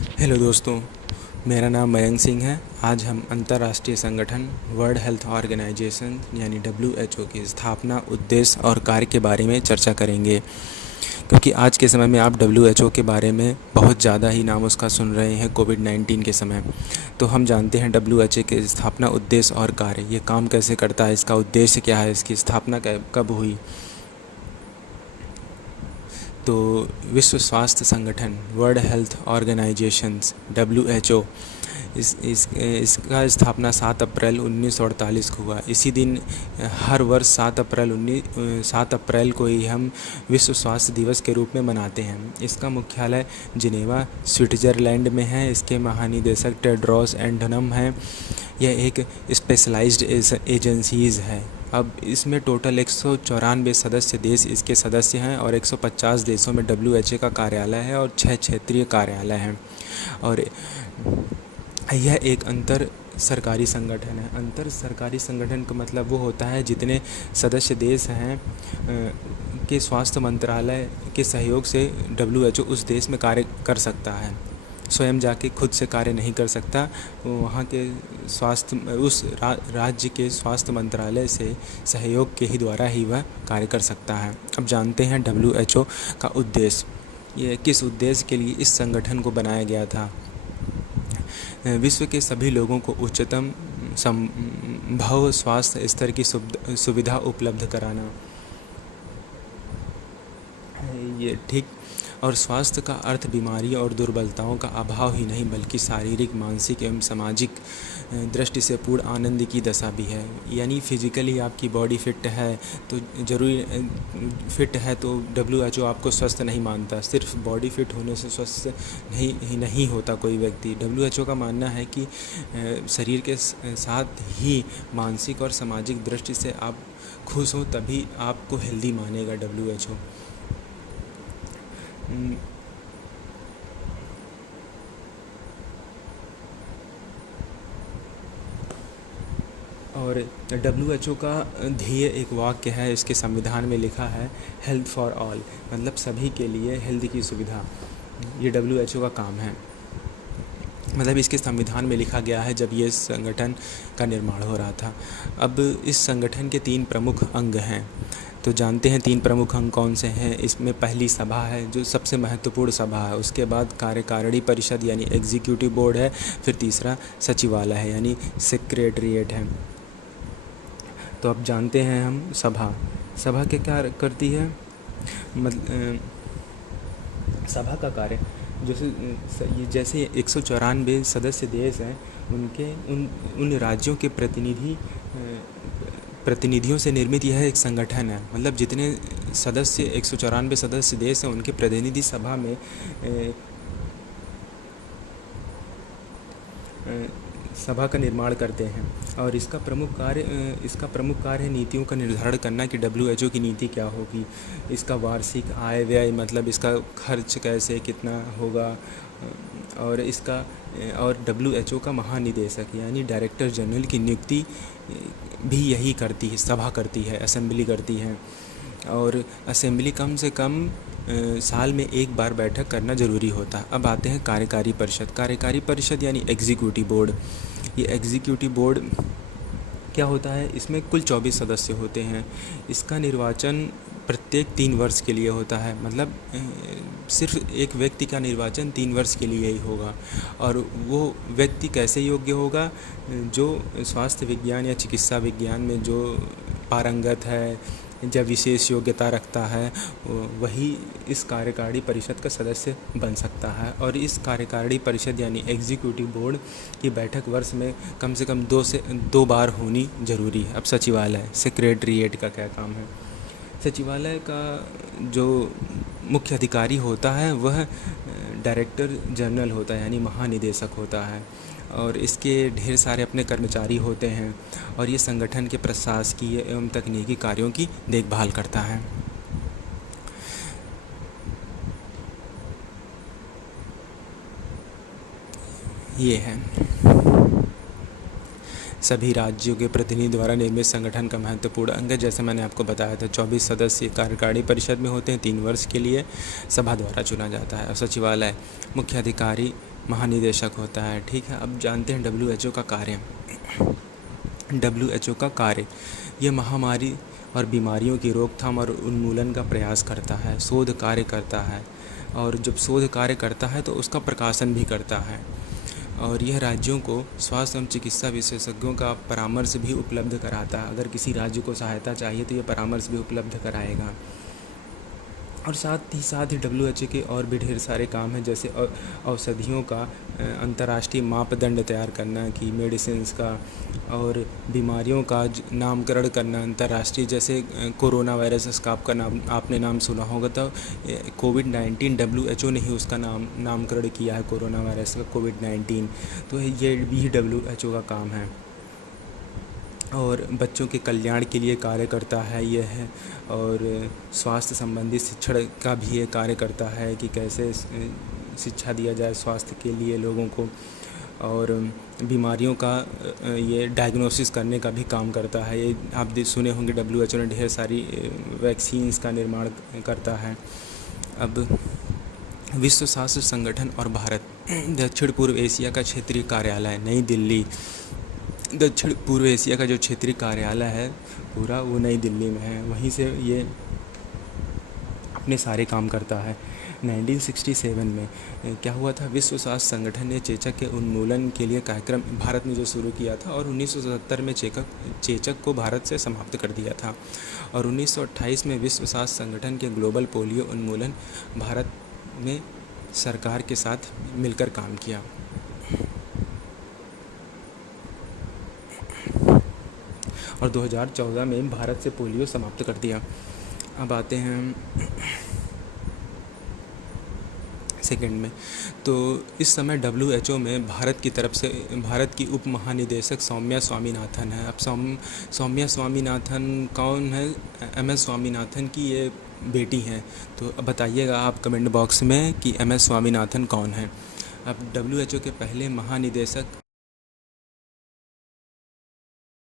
Hello दोस्तों, मेरा नाम मयंक सिंह है। आज हम अंतर्राष्ट्रीय संगठन वर्ल्ड हेल्थ ऑर्गेनाइजेशन यानी WHO की स्थापना, उद्देश्य और कार्य के बारे में चर्चा करेंगे। क्योंकि आज के समय में आप WHO के बारे में बहुत ज़्यादा ही नाम उसका सुन रहे हैं कोविड-19 के समय। तो हम जानते हैं WHO के स्थापना, उद्देश्य और कार्य, ये काम कैसे करता है, इसका उद्देश्य क्या है, इसकी स्थापना कब हुई। तो विश्व स्वास्थ्य संगठन वर्ल्ड हेल्थ ऑर्गेनाइजेशंस WHO इसका स्थापना 7 अप्रैल 1948 को हुआ। इसी दिन हर वर्ष 7 अप्रैल को ही हम विश्व स्वास्थ्य दिवस के रूप में मनाते हैं। इसका मुख्यालय जिनेवा स्विट्ज़रलैंड में है। इसके महानिदेशक टेड्रोस एडनम हैं। यह एक स्पेशलाइज्ड एजेंसीज़ है। अब इसमें टोटल 194 सदस्य देश इसके सदस्य हैं और 150 देशों में WHO का कार्यालय है और 6 क्षेत्रीय कार्यालय हैं। और यह एक अंतर सरकारी संगठन है। अंतर सरकारी संगठन का मतलब वो होता है जितने सदस्य देश हैं के स्वास्थ्य मंत्रालय के सहयोग से WHO उस देश में कार्य कर सकता है। स्वयं जाके खुद से कार्य नहीं कर सकता, वहाँ के उस राज्य के स्वास्थ्य मंत्रालय से सहयोग के ही द्वारा ही वह कार्य कर सकता है। अब जानते हैं WHO का उद्देश्य। ये किस उद्देश्य के लिए इस संगठन को बनाया गया था। विश्व के सभी लोगों को उच्चतम संभव स्वास्थ्य स्तर की सुविधा उपलब्ध कराना, ये ठीक। और स्वास्थ्य का अर्थ बीमारियों और दुर्बलताओं का अभाव ही नहीं बल्कि शारीरिक, मानसिक एवं सामाजिक दृष्टि से पूर्ण आनंद की दशा भी है। यानी फिजिकली आपकी बॉडी फिट है तो ज़रूरी फिट है तो WHO आपको स्वस्थ नहीं मानता। सिर्फ बॉडी फिट होने से स्वस्थ नहीं होता कोई व्यक्ति। WHO का मानना है कि शरीर के साथ ही मानसिक और सामाजिक दृष्टि से आप खुश हों तभी आपको हेल्दी मानेगा WHO। और WHO का ध्येय एक वाक्य है, इसके संविधान में लिखा है हेल्थ फॉर ऑल, मतलब सभी के लिए हेल्थ की सुविधा। ये WHO का काम है। मतलब इसके संविधान में लिखा गया है जब ये संगठन का निर्माण हो रहा था। अब इस संगठन के 3 प्रमुख अंग हैं। तो जानते हैं 3 प्रमुख अंग कौन से हैं। इसमें पहली सभा है जो सबसे महत्वपूर्ण सभा है। उसके बाद कार्यकारिणी परिषद यानी एग्जीक्यूटिव बोर्ड है। फिर तीसरा सचिवालय है यानी सेक्रेटरीट है। तो अब जानते हैं हम सभा के क्या करती है। सभा का कार्य जैसे 194 सदस्य देश हैं, उनके उन राज्यों के प्रतिनिधियों से निर्मित यह एक संगठन है। मतलब जितने सदस्य 194 सदस्य देश हैं उनके प्रतिनिधि सभा में सभा का निर्माण करते हैं। और इसका प्रमुख कार्य है नीतियों का निर्धारण करना कि WHO की नीति क्या होगी, इसका वार्षिक आय व्यय, मतलब इसका खर्च कैसे कितना होगा। और WHO का महानिदेशक यानी डायरेक्टर जनरल की नियुक्ति भी यही करती है, सभा करती है, असेंबली करती है। और असेंबली कम से कम साल में एक बार बैठक करना ज़रूरी होता है। अब आते हैं कार्यकारी परिषद यानी एग्जीक्यूटिव बोर्ड। ये एग्जीक्यूटिव बोर्ड क्या होता है, इसमें कुल 24 सदस्य होते हैं। इसका निर्वाचन प्रत्येक 3 वर्ष के लिए होता है। मतलब सिर्फ एक व्यक्ति का निर्वाचन 3 वर्ष के लिए ही होगा। और वो व्यक्ति कैसे योग्य होगा, जो स्वास्थ्य विज्ञान या चिकित्सा विज्ञान में जो पारंगत है, जब विशेष योग्यता रखता है, वही इस कार्यकारिणी परिषद का सदस्य बन सकता है। और इस कार्यकारिणी परिषद यानी एग्जीक्यूटिव बोर्ड की बैठक वर्ष में कम से कम 2 बार होनी ज़रूरी है। अब सचिवालय सेक्रेटरीट का क्या काम है। सचिवालय का जो मुख्य अधिकारी होता है वह डायरेक्टर जनरल होता है यानी महानिदेशक होता है। और इसके ढेर सारे अपने कर्मचारी होते हैं। और ये संगठन के प्रशासकीय एवं तकनीकी कार्यों की देखभाल करता है। ये है सभी राज्यों के प्रतिनिधि द्वारा निर्मित संगठन का महत्वपूर्ण अंग है। जैसे मैंने आपको बताया था 24 सदस्य कार्यकारिणी परिषद में होते हैं, 3 वर्ष के लिए सभा द्वारा चुना जाता है। और सचिवालय मुख्य अधिकारी महानिदेशक होता है। ठीक है, अब जानते हैं WHO का कार्य। WHO का कार्य, ये महामारी और बीमारियों की रोकथाम और उन्मूलन का प्रयास करता है, शोध कार्य करता है, और जब शोध कार्य करता है तो उसका प्रकाशन भी करता है। और यह राज्यों को स्वास्थ्य एवं चिकित्सा विशेषज्ञों का परामर्श भी उपलब्ध कराता है। अगर किसी राज्य को सहायता चाहिए तो ये परामर्श भी उपलब्ध कराएगा। और साथ ही WHO के और भी ढेर सारे काम हैं, जैसे औषधियों का अंतर्राष्ट्रीय मापदंड तैयार करना, कि मेडिसिन्स का, और बीमारियों का नामकरण करना अंतर्राष्ट्रीय, जैसे कोरोना वायरस का आपने नाम सुना होगा। तो कोविड-19 WHO ने ही उसका नामकरण किया है, कोरोना वायरस का, कोविड-19। तो ये भी WHO का काम है। और बच्चों के कल्याण के लिए कार्य करता है यह है। और स्वास्थ्य संबंधी शिक्षण का भी ये कार्य करता है, कि कैसे शिक्षा दिया जाए स्वास्थ्य के लिए लोगों को। और बीमारियों का ये डायग्नोसिस करने का भी काम करता है। ये आप सुने होंगे, WHO ने ढेर सारी वैक्सीन्स का निर्माण करता है। अब विश्व स्वास्थ्य संगठन और भारत, दक्षिण पूर्व एशिया का क्षेत्रीय कार्यालय नई दिल्ली। दक्षिण पूर्व एशिया का जो क्षेत्रीय कार्यालय है पूरा, वो नई दिल्ली में है। वहीं से ये अपने सारे काम करता है। 1967 में क्या हुआ था, विश्व स्वास्थ्य संगठन ने चेचक के उन्मूलन के लिए कार्यक्रम भारत में जो शुरू किया था, और 1977 में चेचक को भारत से समाप्त कर दिया था। और 1928 में विश्व स्वास्थ्य संगठन के ग्लोबल पोलियो उन्मूलन भारत में सरकार के साथ मिलकर काम किया। और 2014 में भारत से पोलियो समाप्त कर दिया। अब आते हैं सेकंड में। तो इस समय WHO में भारत की तरफ से भारत की उप महानिदेशक सौम्या स्वामीनाथन है। अब सौम्या स्वामीनाथन कौन है? MS स्वामीनाथन की ये बेटी हैं। तो अब बताइएगा आप कमेंट बॉक्स में कि MS स्वामीनाथन कौन है। अब WHO के पहले महानिदेशक